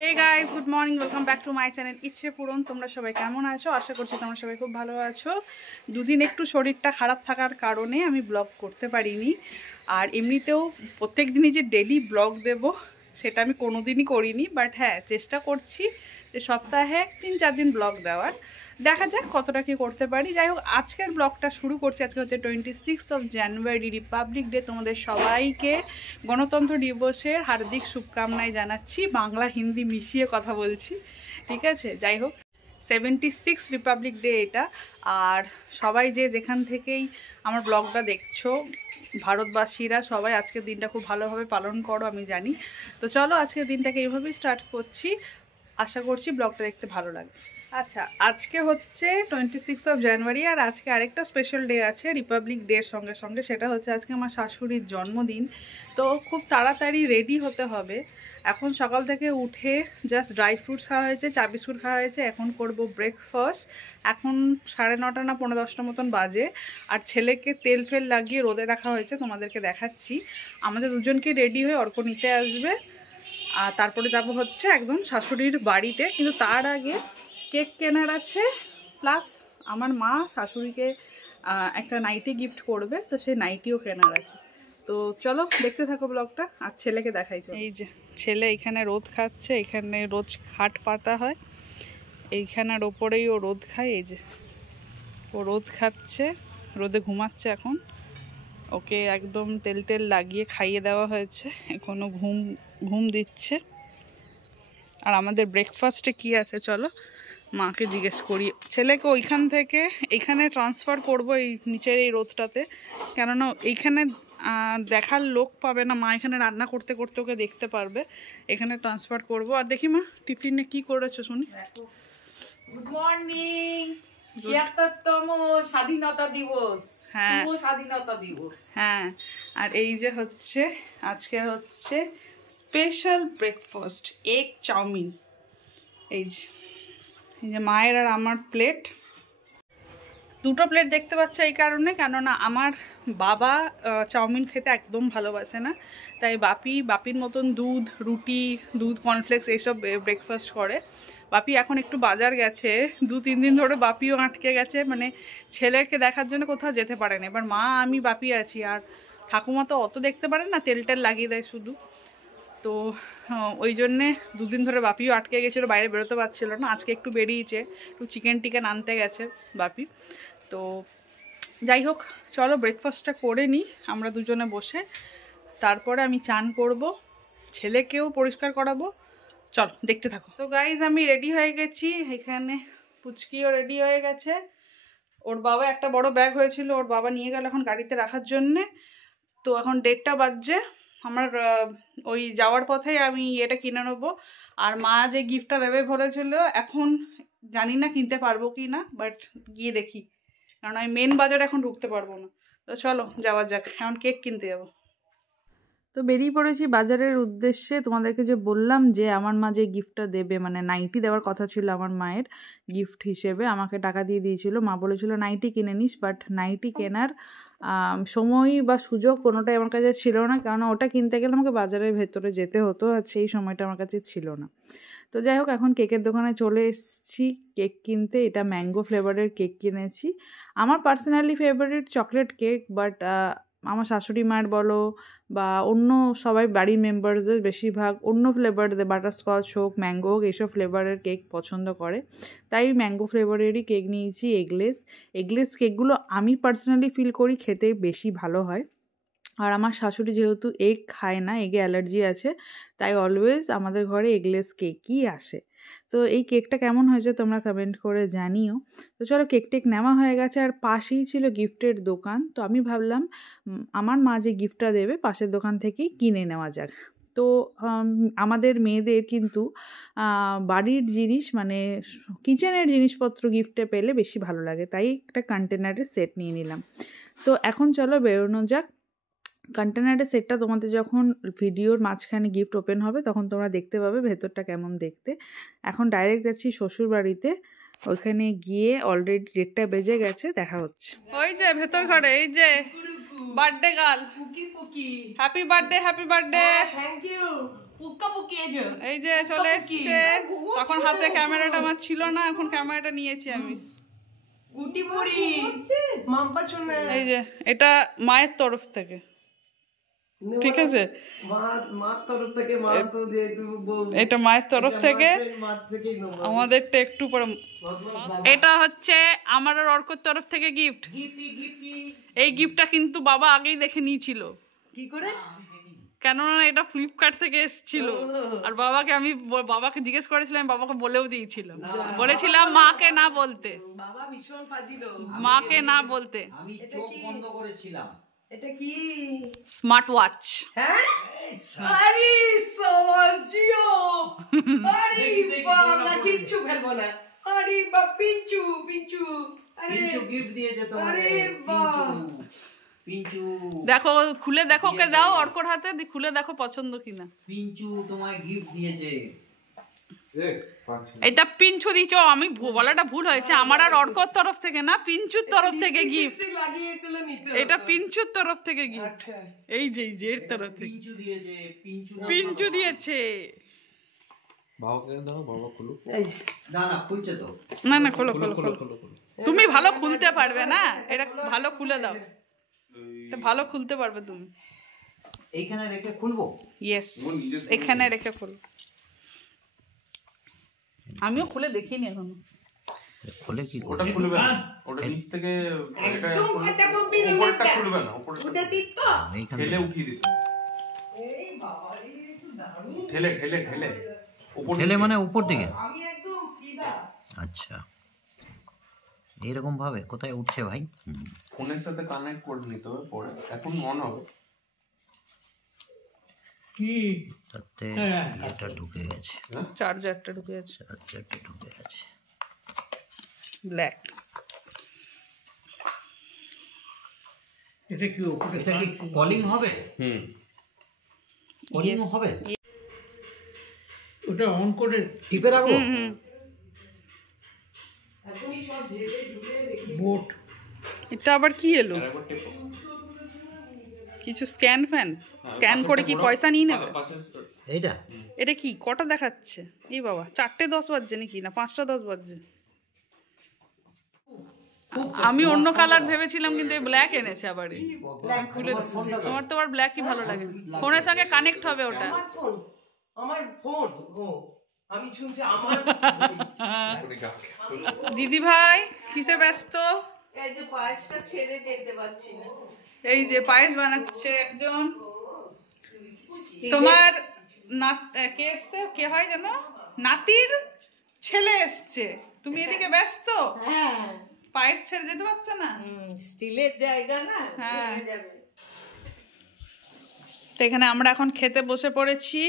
Hey guys, good morning, welcome back to my channel Ichche Puron. তোমরা সবাই কেমন আছো? আশা করছি তোমরা সবাই খুব ভালো আছো। দুদিন একটু শরীরটা খারাপ থাকার কারণে আমি ব্লগ করতে পারিনি। আর এমনিতেও প্রত্যেক দিনই যে ডেলি ব্লগ দেব সেটা আমি কোনো দিনই করিনি, বাট হ্যাঁ চেষ্টা করছি যে সপ্তাহে 3-4 দিন ব্লগ দেওয়ার। দেখা যাক কতটা কি করতে পারি। যাই হোক, আজকের ব্লগটা শুরু করছি। আজকে হচ্ছে 26 জানুয়ারি, রিপাবলিক ডে। তোমাদের সবাইকে গণতন্ত্র দিবসের হার্দিক শুভকামনায় জানাচ্ছি। বাংলা হিন্দি মিশিয়ে কথা বলছি, ঠিক আছে? যাই হোক, 76 রিপাবলিক ডে এটা। আর সবাই যে যেখান থেকেই আমার ব্লগটা দেখছো, ভারতবাসীরা সবাই আজকের দিনটা খুব ভালোভাবে পালন করো, আমি জানি। তো চলো আজকের দিনটাকে এইভাবেই স্টার্ট করছি। আশা করছি ব্লগটা দেখতে ভালো লাগবে। আচ্ছা, আজকে হচ্ছে 26 জানুয়ারি, আর আজকে আরেকটা স্পেশাল ডে আছে রিপাবলিক ডের সঙ্গে সঙ্গে। সেটা হচ্ছে আজকে আমার শাশুড়ির জন্মদিন। তো খুব তাড়াতাড়ি রেডি হতে হবে। এখন সকাল থেকে উঠে জাস্ট ড্রাই ফ্রুটস খাওয়া হয়েছে, চা বিস্কুট খাওয়া হয়েছে। এখন করব ব্রেকফাস্ট। এখন 9:30 না 10:30 মতন বাজে। আর ছেলেকে তেল ফেল লাগিয়ে রোদে রাখা হয়েছে, তোমাদেরকে দেখাচ্ছি। আমাদের দুজনকে রেডি হয়ে অর্ক নিতে আসবে। আর তারপরে যাব হচ্ছে একদম শাশুড়ির বাড়িতে। কিন্তু তার আগে কেক কেনার আছে, প্লাস আমার মা শাশুড়িকে একটা নাইটি গিফট করবে, তো সেই নাইটিও কেনার আছে। তো চলো দেখতে থাকো ব্লগটা। আর ছেলেকে দেখাই। এই যে ছেলে এখানে রোদ খাচ্ছে, এখানে রোজ খাট পাতা হয়, এইখানের ওপরেই ও রোদ খায়। এই যে ও রোদ খাচ্ছে, রোদে ঘুমাচ্ছে এখন। ওকে একদম তেল টেল লাগিয়ে খাইয়ে দেওয়া হয়েছে, এখনো ঘুম দিচ্ছে। আর আমাদের ব্রেকফাস্টে কি আছে চলো মাকে জিজ্ঞেস করি। ছেলেকে ওইখান থেকে এইখানে ট্রান্সফার করব, এই নিচের এই রোদটাতে। কেননা এইখানে দেখার লোক পাবে না, মা এখানে রান্না করতে করতে ওকে দেখতে পারবে। এখানে ট্রান্সফার করব। আর দেখি মা টিফিনে কি করেছো শুনি। Good morning. ৭৬তম স্বাধীনতা দিবস, শুভ স্বাধীনতা দিবস। হ্যাঁ, আর এই যে হচ্ছে আজকে হচ্ছে স্পেশাল ব্রেকফাস্ট, এগ চাউমিন। এই যে মায়ের আর আমার প্লেট, দুটো প্লেট দেখতে পাচ্ছ এই কারণে, কেননা আমার বাবা চাউমিন খেতে একদম ভালোবাসে না। তাই বাপির মতন দুধ রুটি, দুধ কর্নফ্লেক্স এইসব ব্রেকফাস্ট করে। বাপি এখন একটু বাজার গেছে, 2-3 দিন ধরে বাপিও আটকে গেছে, মানে ছেলেকে দেখার জন্য কোথাও যেতে পারে না। এবার মা আমি বাপি আছি। আর ঠাকুমা তো অত দেখতে পারে না, তেল টেল লাগিয়ে দেয় শুধু। তো ওই জন্যে 2 দিন ধরে বাপিও আটকে গেছিলো, বাইরে বেরোতে পারছিল না। আজকে একটু বেরিয়েছে, একটু চিকেন আনতে গেছে বাপি। তো যাই হোক, চলো ব্রেকফাস্টটা করে নিই আমরা দুজনে বসে। তারপরে আমি চান করব, ছেলেকেও পরিষ্কার করাবো। চলো দেখতে থাকো। তো গাইজ আমি রেডি হয়ে গেছি, এখানে পুচকিও রেডি হয়ে গেছে। ওর বাবা একটা বড় ব্যাগ হয়েছিল, ওর বাবা নিয়ে গেল এখন গাড়িতে রাখার জন্যে। তো এখন 1:30 বাজছে। আমার ওই যাওয়ার পথে আমি এটা কিনে নেবো। আর মা যে গিফটটা দেবে বলেছিল, এখন জানি না কিনতে পারবো কি না, বাট গিয়ে দেখি, কারণ আমি মেন বাজারে এখন ঢুকতে পারবো না। তো চলো যাওয়া যাক, এখন কেক কিনতে যাবো। তো বেরিয়ে পড়েছি বাজারের উদ্দেশ্যে। তোমাদেরকে যে বললাম যে আমার মা যে গিফটটা দেবে, মানে নাইটি দেওয়ার কথা ছিল আমার মায়ের গিফট হিসেবে, আমাকে টাকা দিয়ে দিয়েছিল। মা বলেছিল নাইটি কিনে নিস, বাট নাইটি কেনার সময় বা সুযোগ কোনোটাই আমার কাছে ছিল না, কারণ ওটা কিনতে গেলে আমাকে বাজারের ভেতরে যেতে হতো, আর সেই সময়টা আমার কাছে ছিল না। তো যাই হোক, এখন কেকের দোকানে চলে এসেছি কেক কিনতে। এটা ম্যাঙ্গো ফ্লেভারের কেক কিনেছি। আমার personally favourite chocolate cake, but আমার শাশুড়ি মায়ের বলো বা অন্য সবাই বাড়ির মেম্বারসদের বেশিরভাগ অন্য ফ্লেভার, বাটারস্কচ হোক, ম্যাঙ্গো হোক, এইসব ফ্লেভারের কেক পছন্দ করে। তাই ম্যাঙ্গো ফ্লেভারেরই কেক নিয়েছি। এগলেস কেকগুলো আমি পার্সোনালি ফিল করি খেতে বেশি ভালো হয়। আর আমার শাশুড়ি যেহেতু এগ খায় না, এগে অ্যালার্জি আছে, তাই অলওয়েজ আমাদের ঘরে এগলেস কেকই আসে। তো এই কেকটা কেমন হয়েছে তোমরা কমেন্ট করে জানিও। তো চলো কেক টেক নেওয়া হয়ে গেছে, আর পাশেই ছিল গিফটের দোকান। তো আমি ভাবলাম আমার মা যে গিফটটা দেবে পাশের দোকান থেকেই কিনে নেওয়া যাক। তো আমাদের মেয়েদের কিন্তু বাড়ির জিনিস, মানে কিচেনের জিনিসপত্র গিফটে পেলে বেশি ভালো লাগে, তাই একটা কন্টেনারের সেট নিয়ে নিলাম। তো এখন চলো বেরোনো যাক। কন্টেনারের সেটটা তোমাদের যখন ভিডিওর মাঝখানে গিফট ওপেন হবে তখন তোমরা দেখতে পাবে ভেতরটা কেমন দেখতে। এখন ডাইরেক্ট যাচ্ছি শ্বশুর বাড়িতে, ওইখানে গিয়ে অলরেডি 1:30 বেজে গেছে, দেখা হচ্ছে। ওই যে ভেতর ঘরে এই যে birthday girl, happy birthday, happy birthday. Thank you. এই যে চলে এসছে, তখন হাতে ক্যামেরাটা আমার ছিল না, এখন ক্যামেরাটা নিয়েছি আমি। এই যে এটা মায়ের তরফ থেকে, ঠিক আছে, এটা মায়ের তরফ থেকে আমাদেরটা একটু পরে। এটা হচ্ছে আমার আর অর্কর তরফ থেকে গিফট। এই গিফটটা কিন্তু বাবা আগেই দেখে নিয়েছিল। কি করে? কেননা এটা ফ্লিপকার্ট থেকে এসেছিল, আর বাবাকে জিজ্ঞেস করেছিলাম, বাবাকে বলেও দিয়েছিলাম, বলেছিলাম মাকে না বলতে, বাবা ভীষণ ফাজিল, মাকে না বলতে। আমি চোখ বন্ধ করেছিলাম। এটা কি? Smart watch. হ্যাঁ, আরে সোজিও, আরে বাবা কিচ্ছু ফেলবো না, আরে বাবা পিঞ্চু পিঞ্চু, আরে পিঞ্চু গিফট দিয়েছে তোমারে। আরে বাবা পিঞ্চু দেখো, খুলে দেখো, ওকে দাও অর্কর হাতে, খুলে দেখো পছন্দ কিনা। পিঞ্চু তোমায় গিফট দিয়েছে। এটা পিঞ্চু দিয়েছো, আমি বলাটা ভুল হয়েছে, আমার আর অর্কর তরফ থেকে না, পিঞ্চুর তরফ থেকে গিফট। লাগিয়ে এগুলো নিতে, এটা পিঞ্চুর তরফ থেকে গিফট। আচ্ছা এই যে এর তরফ থেকে পিঞ্চু দিয়েছে। পিঞ্চু দিয়েছে। বাবাকে দাও, বাবা খুলুক। এই যে না না খুলছে তো। না না, খোলো খোলো খোলো। তুমি ভালো খুলতে পারবে না, এটা ভালো খুলে দাও, এটা ভালো খুলতে পারবে তুমি। এইখানে রেখে খুলবো? ইয়েস, এখানে রেখে খোলো। আমিও খুলে দেখিনি এখনো। খুলে কি ওটা খুলবে না, ওটা নিচ থেকে এটা একদম ফাটাবো বিনা উপরটা মিটা। খুলবে না, উপরটা উদে দিত এইখানে ঠেলে উঠিয়ে দিতে। এই বাবা রে, একটু দারুণ। ঠেলে ঠেলে ঠেলে উপর ঠেলে দিকে। মানে উপর দিকে? আমি একদম ফিদা। আচ্ছা, এইরকম ভাবে কোথায় উঠছে ভাই? ফোনের সাথে কানেক্ট করে নিতে হবে পরে, এখন মন হবে। তাতে এটা ঢুকে গেছে, চার্জারটা ঢুকে আছে, চার্জারটা ঢুকে গেছে। ব্ল্যাক। এটা কি এটা কি কলিং হবে? কলিং হবে? ওটা অন করে টিপে রাখবো? এখনই সব ভেবে ঢুকে রেখে বোট এটা আবার কি এলো? কিছু স্ক্যান ফ্যান, স্ক্যান করে কি পয়সা নিয়ে নেবে? এইটা এটা কি কটা দেখাচ্ছে? এই বাবা, 4:10 বাজছে নাকি, না 5:10 বাজছে? আমি অন্য কালার ভেবেছিলাম, কিন্তু এই ব্ল্যাক এনেছে আবার। খুলে তোমার তো আবার ব্ল্যাকই ভালো লাগে, ফোনের সঙ্গে কানেক্ট হবে ওটা। আমার ফোন ও আমি শুনছি আমার দিদি ভাই কিসে ব্যস্ত? এই যে পায়েসটা ছেড়ে যেতে পারছি না। এই যে পায়েস বানাচ্ছে একজন, তোমার কে এসছে, কে হয় জানো, নাতির ছেলে এসছে, তুমি এদিকে ব্যস্ত, হ্যাঁ পায়েস ছেড়ে যেতে পারছো না। স্টিলের জায়গা না, হ্যাঁ। চলে যাবে। তো এখানে আমরা এখন খেতে বসে পড়েছি।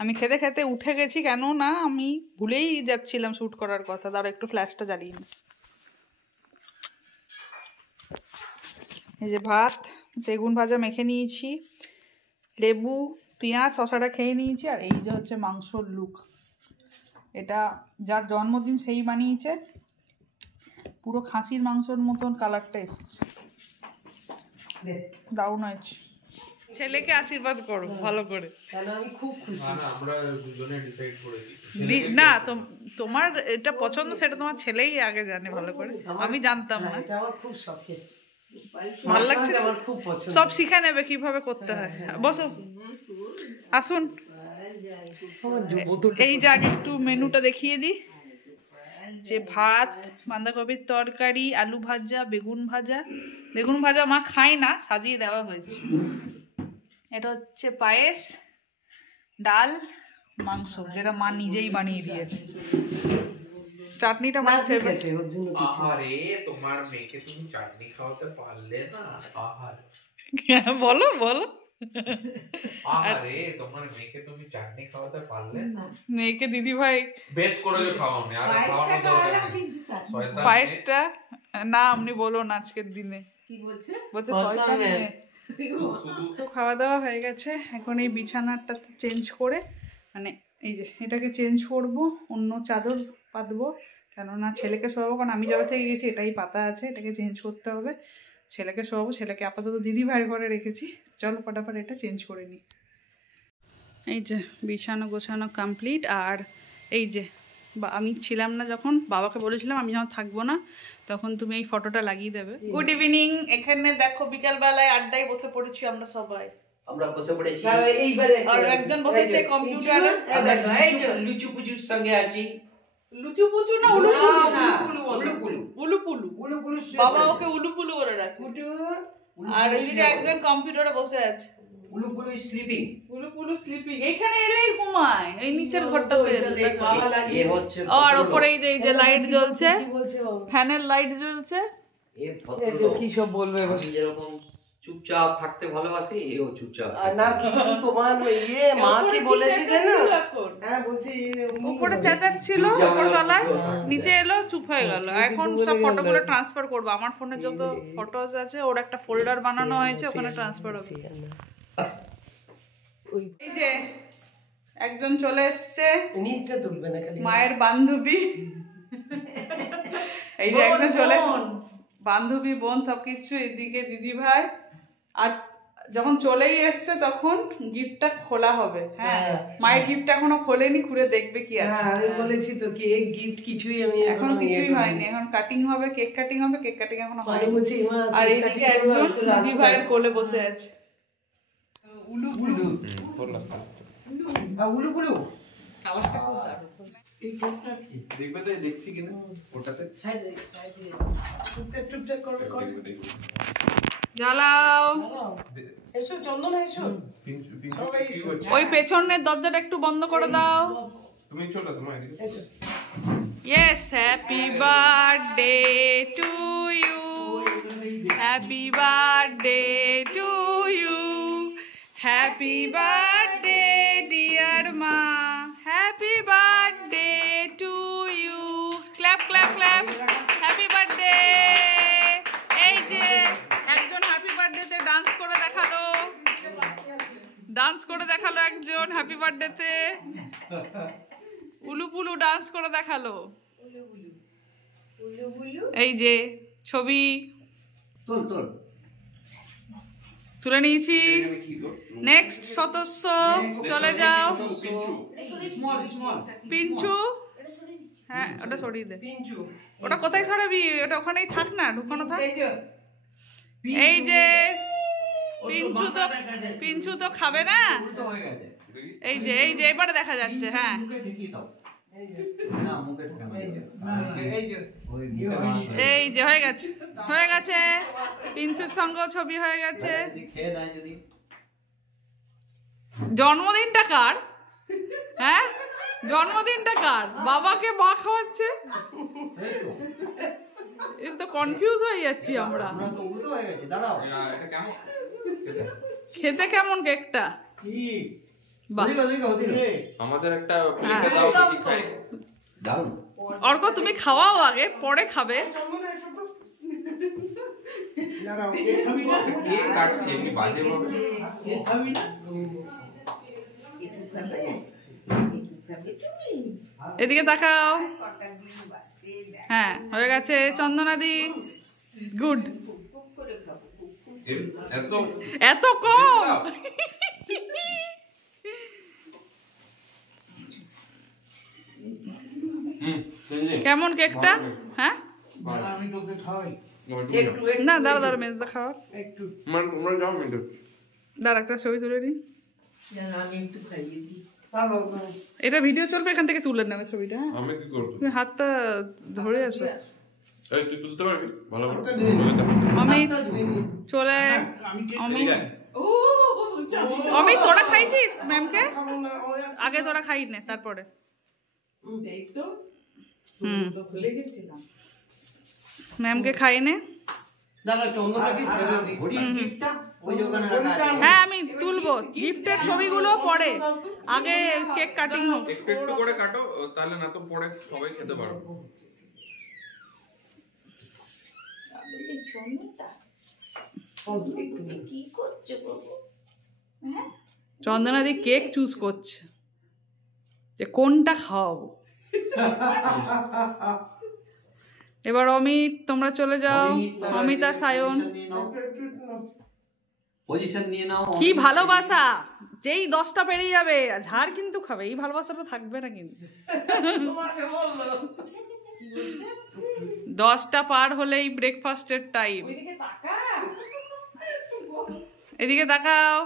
আমি খেতে খেতে উঠে গেছি, কেন না আমি ভুলেই যাচ্ছিলাম শ্যুট করার কথা। দাঁড়া একটু ফ্ল্যাশটা জ্বালিয়ে নি। এই যে ভাত, বেগুন ভাজা মেখে নিয়েছি, লেবু, পেঁয়াজ, শশাটা খেয়ে নিয়েছি, আর এই যে হচ্ছে মাংসর লুক। এটা যার জন্মদিন সেই বানিয়েছে, পুরো খাসির মাংসর মতন কালারটা এসছে, দারুণ হয়েছে। ছেলেকে আশীর্বাদ করো ভালো করে। তাহলে আমি খুব খুশি। আমরা দুজনে ডিসাইড করেছি। না তোমার এটা পছন্দ, সেটা তোমার ছেলেই আগে জানে ভালো করে, আমি জানতাম না। এটা আমার খুব শখের, ভালো লাগছে, আমার খুব পছন্দ। সব শিখে নেবে কিভাবে করতে হয়। বসো, আসুন। এই যে আগে একটু মেনুটা দেখিয়ে দিই। যে ভাত, বাঁধাকপির তরকারি, আলু ভাজা, বেগুন ভাজা। বেগুন ভাজা মা খায় না, সাজিয়ে দেওয়া হয়েছে। এটা হচ্ছে পায়েস, ডাল, মাংস, যেটা মা নিজেই বানিয়ে দিয়েছে। চাটনিটা মার ফেভারিট। ওর জন্য কিছু আহারে, তোমার মেয়েকে তুমি চাটনি খাওয়াতে পারলে না? আহারে বলো বলো, আহারে, তোমার মেয়েকে তুমি চাটনি খাওয়াতে পারলে না? মেয়েকে দিদি ভাই বেশ করে যে খাওয়াওনি, আর খাওয়ানোর দরকার নেই। শয়তান পায়েসটা না আপনি বলো না আজকের দিনে, কি বলছে? বলছে শয়তান মেয়ে। তো খাওয়া দাওয়া হয়ে গেছে, এখন এই বিছানাটা চেঞ্জ করে, মানে এই যে এটাকে চেঞ্জ করব, অন্য চাদর পাতবো, কেননা ছেলেকে শোয়াবো, কারণ আমি যাবে থেকে গেছি এটাই পাতা আছে, এটাকে চেঞ্জ করতে হবে। ছেলেকে শোয়াবো, ছেলেকে আপাতত দিদি ভাইয়ের ঘরে রেখেছি, চলো ফটাফট এটা চেঞ্জ করে নিই। এই যে বিছানো গোছানো কমপ্লিট। আর এই যে আমি ছিলাম না যখন, বাবাকে বলেছিলাম আমি যখন থাকবো না তখন তুমি এই ফটোটা লাগিয়ে দেবে। Good evening. এখানে দেখো বিকালবেলায় আড্ডায় বসে পড়েছি আমরা সবাই। আমরা বসে পড়েছি, এইবারে আর একজন বসেছে কম্পিউটারে। লুচুপুচুর সঙ্গে আছি। লুচুপুচু না উলুপুলু। বাবা ওকে উলুপুলু বলে রাখে। আর এইদিকে একজন কম্পিউটারে বসে আছে। উলুপুলু স্লিপিং। উলুপুলু স্লিপিং। এইখানে এলেই ঘুমায়, এই নিচের ঘরটাতে। এ হচ্ছে আর ওপরে এই যে লাইট জ্বলছে, ফ্যানের লাইট জ্বলছে। এ ভদ্রলোক কি সব বলবে আমি যেরকম চুপচাপ থাকতে ভালোবাসি, এও চুপচাপ। না কিন্তু তোমার মাকে বলেছে যে না, হ্যাঁ বলছি উপরে চেঁচাচ্ছিল উপরতলায়, নিচে এলো চুপ হয়ে গেল। এখন সব ফটোগুলো ট্রান্সফার করবো। আমার ফোনে যত ফটোজ আছে ওর একটা ফোল্ডার বানানো হয়েছে, ওখানে ট্রান্সফার হবে। এই যে একজন চলে এসছে, নিচটা তুলবে না খালি, মায়ের বান্ধবী। এই যে একজন চলে এসছে, বান্ধবী বোন সবকিছু। এদিকে দিদি ভাই। আর যখন চলেই এসছে তখন গিফটটা খোলা হবে। হ্যাঁ, মায়ের গিফট এখনো খোলেনি, খুলে দেখবে কি আছে। আমি বলেছি তো কেক গিফট কিছুই আমি এখনো কিছুই হয়নি। এখন কাটিং হবে, কেক কাটিং হবে, কেক কাটিং এখনো হয়নি। বলছি আর এইদিকে একজন দিদি ভাইয়ের কোলে বসে আছে। উলুপুলু উলুপুলু দেখবে তো, দেখছি কিনা ওটাতে জ্বালাও। এসো চন্দনা এসো, ওই পেছনের দরজাটা একটু বন্ধ করে দাও। তুমি চলে আসো মা এদিকে। এসো। Yes, happy birthday to you. Happy birthday to you. Happy birthday dear ma. Happy birthday to you. Clap clap clap. Happy birthday. এই যে একজন হ্যাপি বার্থডে তে ডান্স করে দেখালো। ডান্স করে দেখালো একজন হ্যাপি বার্থডে তে। উলুপুলু ডান্স করে দেখালো। এই যে ছবি তুলে নিয়েছি। নেক্সট সদস্য চলে যাও। পিঞ্চু, হ্যাঁ ওটা সরিয়ে দে। ওটা কোথায় সরাবি? ওটা ওখানেই থাক না, ঢুকানো থাক। এই যে পিঞ্চু তো খাবে না। এই যে এবারে দেখা যাচ্ছে। হ্যাঁ এই যে হয়ে গেছে পিঞ্চুর সঙ্গে ছবি হয়ে গেছে। জন্মদিনটা কার? হ্যাঁ জন্মদিনটা কার? বাবাকে মা খাওয়াচ্ছে। এটা তো কনফিউজ হয়ে যাচ্ছি আমরা। খেতে কেমন কেকটা? আমাদের একটা দাও। অর্ক তুমি খাওয়াও আগে, পরে খাবে। এদিকে তাকাও। হ্যাঁ হয়ে গেছে চন্দনাদি। গুড। এত কম? কেমন কেকটা? হ্যাঁ না দাঁড়া মেজদা খাওয়া। দাঁড়া একটা ছবি তুলে নিই। এটা ভিডিও চলবে, এখান থেকে তুলে নেবে ছবিটা। আমি কি করব? তুমি হাতটা ধরে আসো। এই তুই তুলতে পারবি ভালো করে? অমিত চলে। অমিত তোরা খাইছিস ম্যামকে? আগে তোরা খাই নে তারপরে। ম্যামকে খাই নে। হ্যাঁ আমি তুলবো গিফটের ছবিগুলো পরে, আগে কেক কাটিং হোক। একটু করে কাটো, তাহলে না তো পরে সবাই খেতে পারবে। চন্দনাদি কেক চুজ করছে যে কোনটা খাওয়াবো। এবার অমিত তোমরা চলে যাও। অমিত আর সায়ন। পজিশন নিয়ে নাও। কি ভালোবাসা যেই 10টা পেরিয়ে যাবে ঝাড় কিন্তু খাবে, এই ভালোবাসাটা থাকবে না কিন্তু। 10টা পার হলেই ব্রেকফাস্টের টাইম। এদিকে তাকাও।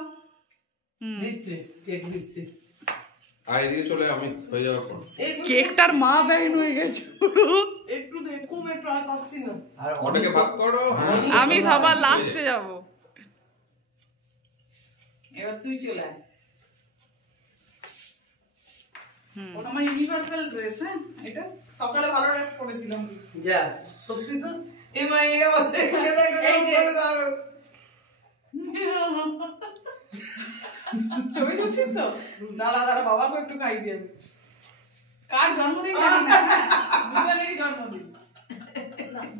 আর এদিকে চলে আমি হয়ে যাওয়ার পর কেকটার মা ব্যান হয়ে গেছে একটু দেখো, একটু আর পাচ্ছি না। আর ওটাকে ভাগ করো। আমি সবার লাস্টে যাব। এবার তুই চলে আয়। ওটা আমার ইউনিভার্সাল ড্রেস। হ্যাঁ, এটা সকালে ভালো ড্রেস পরেছিলাম। যা, সত্যি তো এই মা এই আমার দেখে দেখো করে দাও। ছবি তুলছিস তো? দাঁড়া দাঁড়া, বাবাকে একটু খাই দিয়ে। কার জন্মদিন জানি না, দুজনেরই জন্মদিন,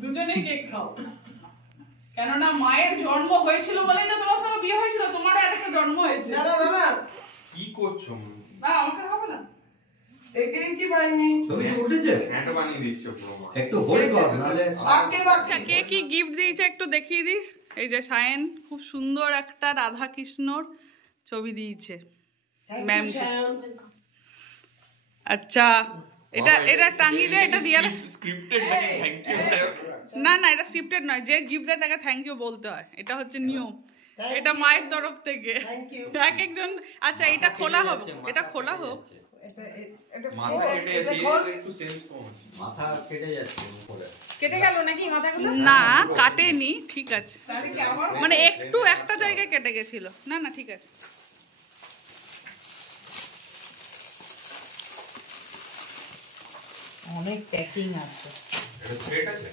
দুজনেই কেক খাও। কেননা মায়ের জন্ম হয়েছিল বলেই তো তোমার সঙ্গে বিয়ে হয়েছিল, তোমারও একটা জন্ম হয়েছে। দাঁড়া দাঁড়া, কি করছো? না আমাকে হবে না, একে কি পাইনি। তুমি কি উঠেছে? হ্যান্ড বানিয়ে দিচ্ছ পুরো মা। একটু হোল্ড কর, নালে আচ্ছা কে কি গিফট দিয়েছে একটু দেখিয়ে দিস। এই যে সায়ন খুব সুন্দর একটা রাধা কৃষ্ণর ছবি দিয়েছে ম্যাম। আচ্ছা এটা এটা টাঙ্গি দে, এটা দিয়ে স্ক্রিপ্টেড নাকি? Thank you sir. না না, এটা স্ক্রিপ্টেড নয়, যে গিফট দেয় তাকে থ্যাংক ইউ বলতে হয়, এটা হচ্ছে নিয়ম। এটা মায়ের তরফ থেকে এক একজন। আচ্ছা এটা খোলা হোক, এটা খোলা হোক। মাথা কেটে যাচ্ছে, একটু সেন্স কম। মাথা কেটে যাচ্ছে উপরে। কেটে গেল নাকি মাথাগুলো? না কাটেনি, ঠিক আছে, তাহলে কি আবার মানে একটু একটা জায়গায় কেটে গেছিল। না না ঠিক আছে। অনেক প্যাকিং আছে। এটা থ্রেড আছে।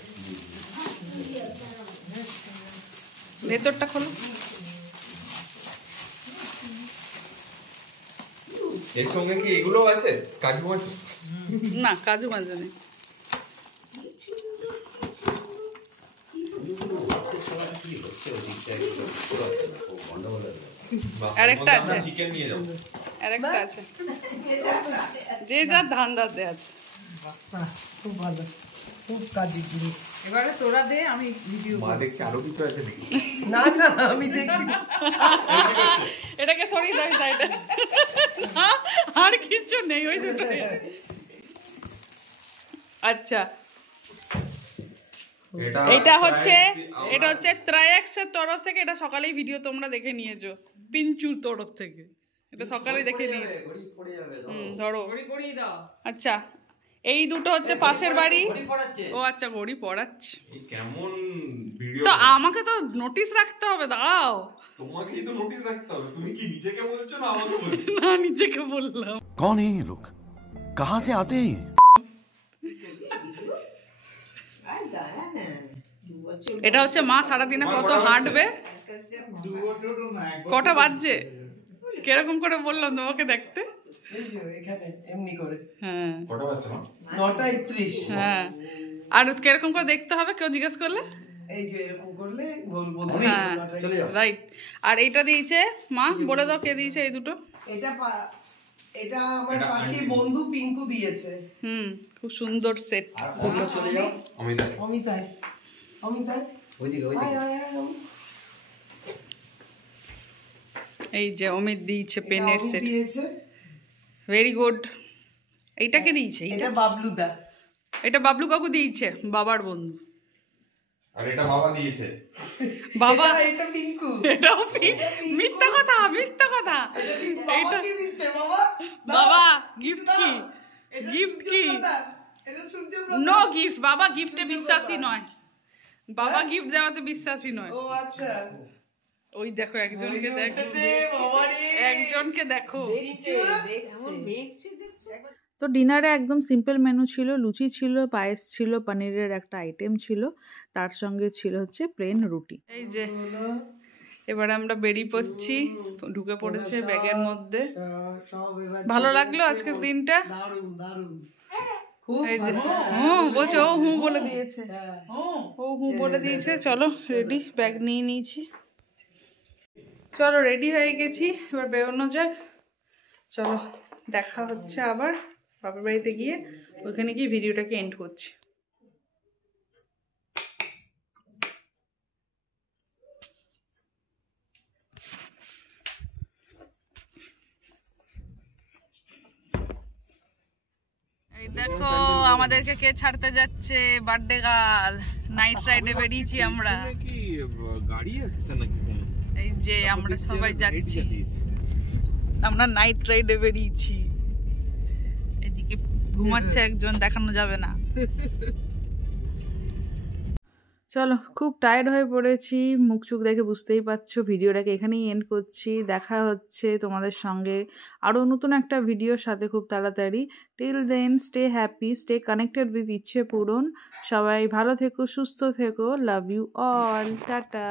ভেতরটা খোলো। এর সঙ্গে কি এগুলো আছে? কাজু আছে? না কাজু মাজা নেই। আরেকটা আছে, চিকেন নিয়ে যাবো। আরেকটা আছে, যে যার ধান্দাতে আছে। খুব ভালো, খুব কাজের জিনিস। এবারে তোরা দে, আমি ভিডিও মা দেখছি আরো কিছু আছে নাকি? না না আমি দেখছি। এটাকে সরিয়ে দাও সাইডে, আর কিছু নেই, ওই দুটো। আচ্ছা এটা হচ্ছে ত্রায়াক্সের তরফ থেকে, এটা সকালেই ভিডিও তোমরা দেখে নিয়েছো, পিঞ্চুর তরফ থেকে এটা সকালে দেখে নিয়েছো। ধরো ঘড়ি পরিয়ে দাও। আচ্ছা এই দুটো হচ্ছে পাশের বাড়ি। ও আচ্ছা ঘড়ি পড়াচ্ছে। কেমন ভিডিও? তো আমাকে তো নোটিস রাখতে হবে, দাঁড়াও। তোমাকেই তো নোটিস রাখতে হবে। তুমি কি নিজেকে বলছো না আমাকে বলছো? না নিজেকে বললাম। कौन है ये लोग, कहाँ से आते हैं? এটা হচ্ছে মা সারাদিনে কত হাঁটবে, কটা বাজছে, কিরকম করে বললাম তোমাকে দেখতে। এই যে এখানে এমনি করে হ্যাঁ কটা বাজছে মা? 9:31। হ্যাঁ, আর কিরকম করে দেখতে হবে কেউ জিজ্ঞেস করলে? এই যে এরকম করলে বলবো। হ্যাঁ রাইট। আর এইটা দিয়েছে মা, বলে দাও কে দিয়েছে এই দুটো। এটা এটা আমার পাশের বন্ধু পিঙ্কু দিয়েছে। খুব সুন্দর সেট। চলে যাও। অমিতাই ওইদিকে ওইদিকে। এই যে অমিত দিয়েছে পেনের সেট, দিয়েছে। Very good. এইটাকে দিয়েছে, এটা বাবলুদা। এটা বাবলু কাকু দিয়েছে, বাবার বন্ধু। আর এটা বাবা দিয়েছে। বাবা এটা পিঙ্কু। এটাও মিথ্যা কথা, মিথ্যা কথা। বাবা কি দিচ্ছে বাবা? বাবা গিফট কি? গিফট কি? এটা সূর্য। No gift. বাবা গিফটে বিশ্বাসী নয়, বাবা গিফট দেওয়াতে বিশ্বাসী নয়। ও আচ্ছা। ওই দেখো একজনকে দেখো, বাবারে একজনকে দেখো। দেখছে। তো ডিনারে একদম সিম্পল মেনু ছিল, লুচি ছিল, পায়েস ছিল, পনিরের একটা আইটেম ছিল, তার সঙ্গে ছিল হচ্ছে প্লেন রুটি। এই যে এবারে আমরা বেরিয়ে পড়ছি, ঢুকে পড়েছে ব্যাগের মধ্যে। ভালো লাগলো আজকের দিনটা। দারুণ দারুণ। এই যে বলছে, ও বলে দিয়েছে, ও বলে দিয়েছে। চলো রেডি, ব্যাগ নিয়ে নিয়েছি, চলো রেডি হয়ে গেছি, এবার বেরোনো যাক। চলো দেখা হচ্ছে আবার বাবার বাড়িতে গিয়ে, ওখানে গিয়ে ভিডিওটাকে এন্ড করছি। দেখো আমাদেরকে কে ছাড়তে যাচ্ছে, বার্থডে গার্ল। নাইট রাইডে বেরিয়েছি আমরা। কি গাড়ি আসছে নাকি কোনো? এই যে আমরা সবাই যাচ্ছি, আমরা নাইট রাইডে বেরিয়েছি। এদিকে ঘুমাচ্ছে একজন, দেখানো যাবে না। চলো, খুব টায়ার্ড হয়ে পড়েছি, মুখ চুখ দেখে বুঝতেই পারছো। ভিডিওটাকে এখানেই এন্ড করছি। দেখা হচ্ছে তোমাদের সঙ্গে আরও নতুন একটা ভিডিওর সাথে খুব তাড়াতাড়ি। Till then stay happy, stay connected with Ichche Puron. সবাই ভালো থেকো, সুস্থ থেকো। Love you all, tata.